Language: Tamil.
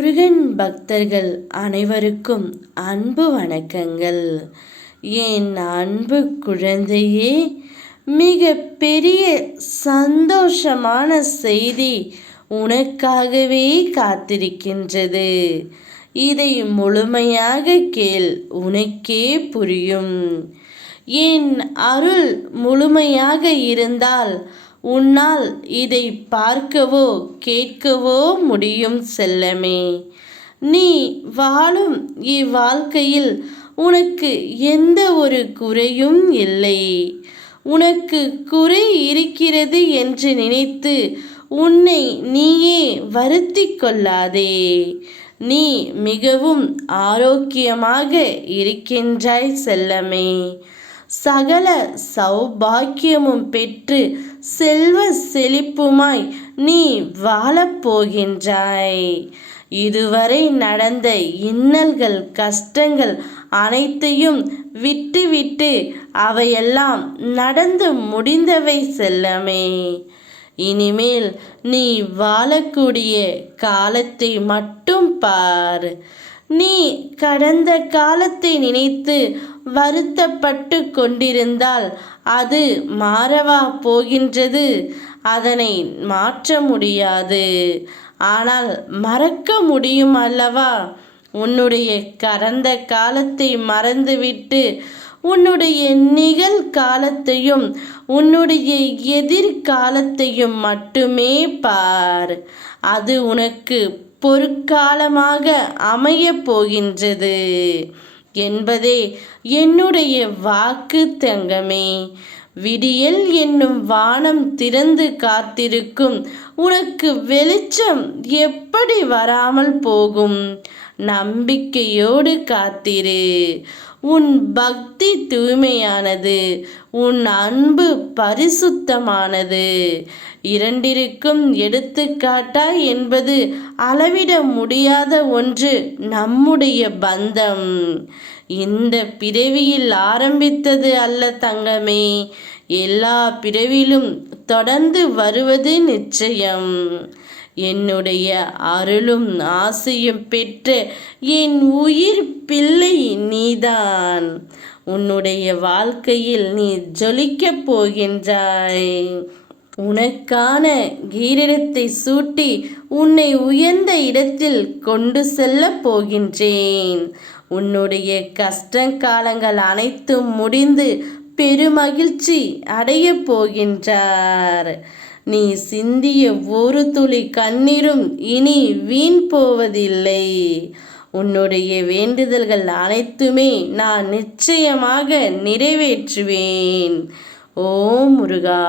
முருகன் பக்தர்கள் அனைவருக்கும் அன்பு வணக்கங்கள். என் அன்பு குழந்தையே, மிக பெரிய சந்தோஷமான செய்தி உனக்காகவே காத்திருக்கின்றது. இதை முழுமையாக கேள், உனக்கே புரியும். என் அருள் முழுமையாக இருந்தால் உன்னால் இதை பார்க்கவோ கேட்கவோ முடியும் செல்லமே. நீ வாழும் இவ்வாழ்க்கையில் உனக்கு எந்த ஒரு குறையும் இல்லை. உனக்கு குறை இருக்கிறது என்று நினைத்து உன்னை நீயே வருத்தி கொள்ளாதே. நீ மிகவும் ஆரோக்கியமாக இருக்கின்றாய் செல்லமே. சகல சௌபாக்கியமும் பெற்று செல்வ செழிப்புமாய் நீ வாழப்போகின்றாய். இதுவரை நடந்த இன்னல்கள் கஷ்டங்கள் அனைத்தையும் விட்டுவிட்டு அவையெல்லாம் நடந்து முடிந்தவை செல்லமே. இனிமேல் நீ வாழக்கூடிய காலத்தை மட்டும் பார். நீ கடந்த காலத்தை நினைத்து வருத்தப்பட்டு கொண்டிருந்தால் அது மாறவா போகின்றது? அதனை மாற்ற முடியாது. ஆனால் மறக்க முடியும் அல்லவா? உன்னுடைய கடந்த காலத்தை மறந்துவிட்டு உன்னுடைய நிகழ்காலத்தையும் உன்னுடைய எதிர்காலத்தையும் மட்டுமே பார். அது உனக்கு பொற்காலமாக அமையப் போகின்றது என்பதே என்னுடைய வாக்கு தங்கமே. விடியல் என்னும் வானம் திறந்து காத்திருக்கும். உனக்கு வெளிச்சம் எப்படி வராமல் போகும்? நம்பிக்கையோடு காத்திரு. உன் பக்தி தூய்மையானது, உன் அன்பு பரிசுத்தமானது. இரண்டிற்கும் எடுத்துக்காட்டாய் என்பது அளவிட முடியாத ஒன்று நம்முடைய பந்தம். இந்த பிறவியில் ஆரம்பித்தது அல்ல தங்கமே, எல்லா பிறவிலும் தொடர்ந்து வருவது நிச்சயம். என்னுடைய அருளும் ஆசையும் பெற்ற என் உயிர் பிள்ளை நீதான். உன்னுடைய வாழ்க்கையில் நீ ஜொலிக்கப் போகின்றாய். உனக்கான கிரீடத்தை சூட்டி உன்னை உயர்ந்த இடத்தில் கொண்டு செல்லப் போகின்றேன். உன்னுடைய கஷ்ட காலங்கள் அனைத்தும் முடிந்து பெருமகிழ்ச்சி அடையப் போகின்றார். நீ சிந்திய ஒரு துளி கண்ணீரும் இனி வீண் போவதில்லை. உன்னுடைய வேண்டுதல்கள் அனைத்துமே நான் நிச்சயமாக நிறைவேற்றுவேன். ஓம் முருகா.